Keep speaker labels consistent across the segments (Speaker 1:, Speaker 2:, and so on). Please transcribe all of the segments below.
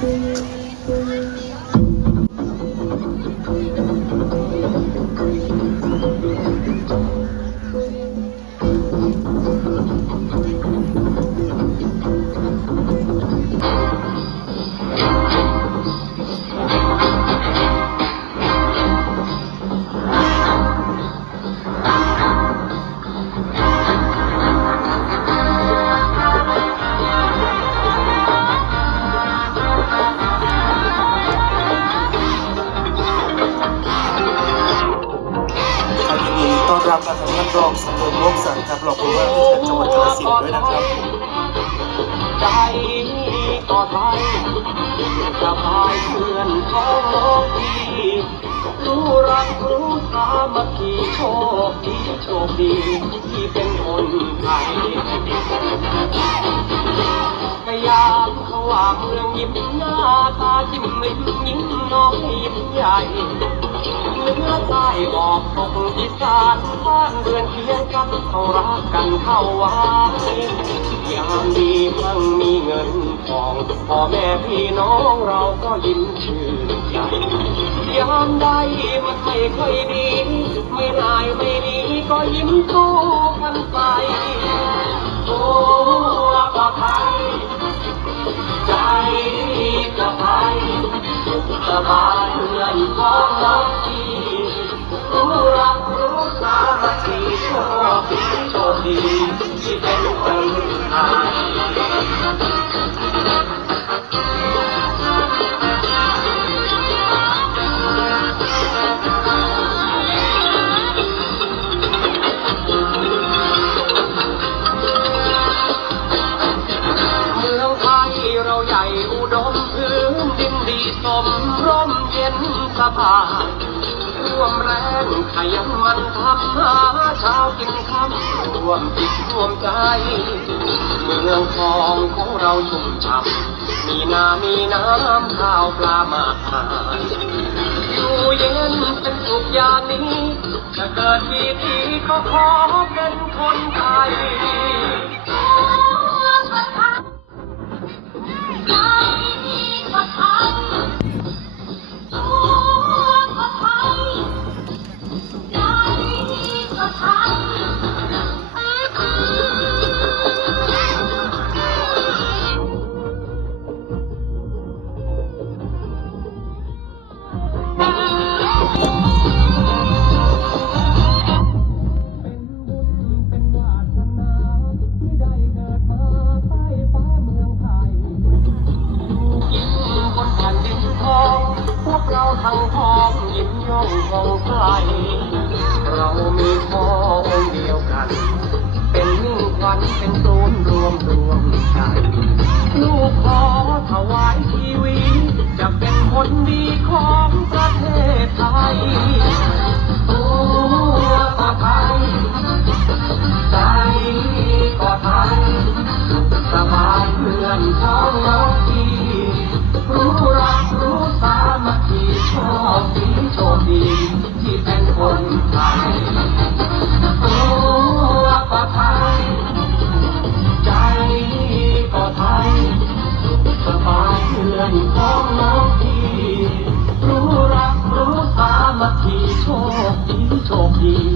Speaker 1: Thank you. ต้อนรับอาจารองสำรวจร่วมสันครับรองผู้ว่าราชการจังหวัดกาฬสินธุ์ด้วยนะครับ
Speaker 2: ใจก็ไทยจะพายเพื่อนพ้องพี่รู้รักรู้สามัคคีโชคดีโชคดีที่เป็นคนไทยพยายามเขาว่าเมืองยิ้มหน้าตาจิ้มลิ้มยิ้มน้องยิ้มใหญ่ เหนือใต้ออกตกอีสานบ้านเรือนเคียงกันเขารักกันเข้าไว้ยามดีมั่งมีเงินทองพ่อแม่พี่น้องเราก็ยิ้มชื่นใจยามใดมันไม่ค่อยดี ไม่นายไม่ดีก็ยิ้มสู้กันไปโอ้ก็ไทยใจก็ไทยสุขสบายเพื่อนพ้องน้องพี่รู้รักรู้สามัคคีโชคดีโชคดีที่ สมร่มเย็นสบา ร่วมแรงขยันมันทำหาเช้ากินค่ำร่วมจิตร่วมใจ เมืองทองของเราชุ่มฉ่ำมีนามีน้ำข้าวปลามากมายอยู่เย็นเป็นสุขยานี้จะเกิดปีทีก็ขอเป็นคนไทย โชคดีที่เป็นคนไทยตัวก็ไทย ใจก็ไทย สบายเพื่อนพ้องน้องพี่ รู้รักรู้สามัคคีโชคดีโชคดี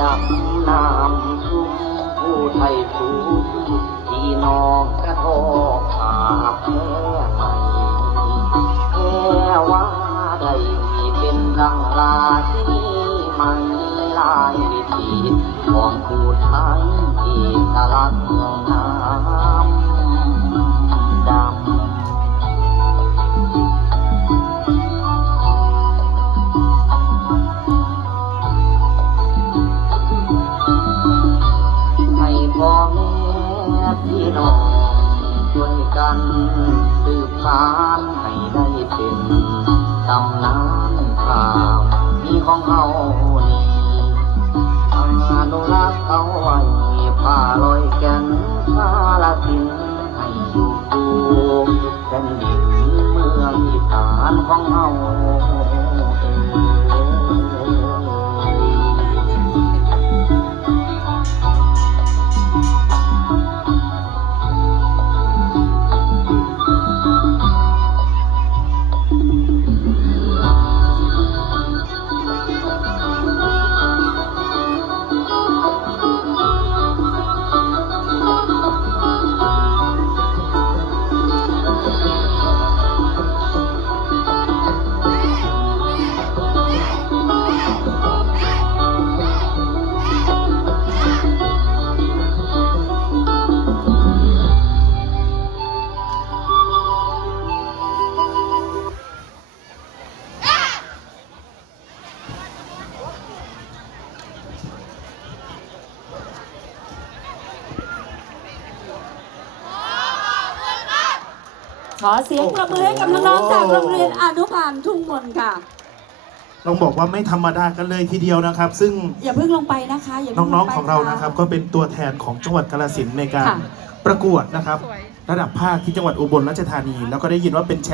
Speaker 3: ดำน้ำชุ่มผู้ไทยชูที่น้องกระทอกอาบแพ้ใหม่แค่ว่าได้เป็นดังลาที่ไม่ลายวิธีของผู้ไทยเอกลักษณ์ กันสืบสานให้ได้เป็นตำนานข่าวมีของเฮานี่อนุรักษ์เอาไว้ผ้าลอยแก่นพาลสินให้อยู่คู่แผ่นดินเมืองอีสานของเฮา
Speaker 4: ขอเสียงประมือให้กับน้องๆจากโรงเรียนอนุบาลทุ่งมนค่ะ
Speaker 1: ต้องบอกว่าไม่ธรรมดากันเลยทีเดียวนะครับ ซึ่ง
Speaker 4: อย่าเพิ่งลงไปนะคะอย่าเพิ่
Speaker 1: น้อง
Speaker 4: ลไป
Speaker 1: ๆของเรานะครับ ก็เป็นตัวแทนของจังหวัดกาฬสินธุ์ในการ
Speaker 4: ค่ะ
Speaker 1: ประกวดนะครับ ระดับภาคที่จังหวัดอุบลราชธานี แล้วก็ได้ยินว่าเป็นแช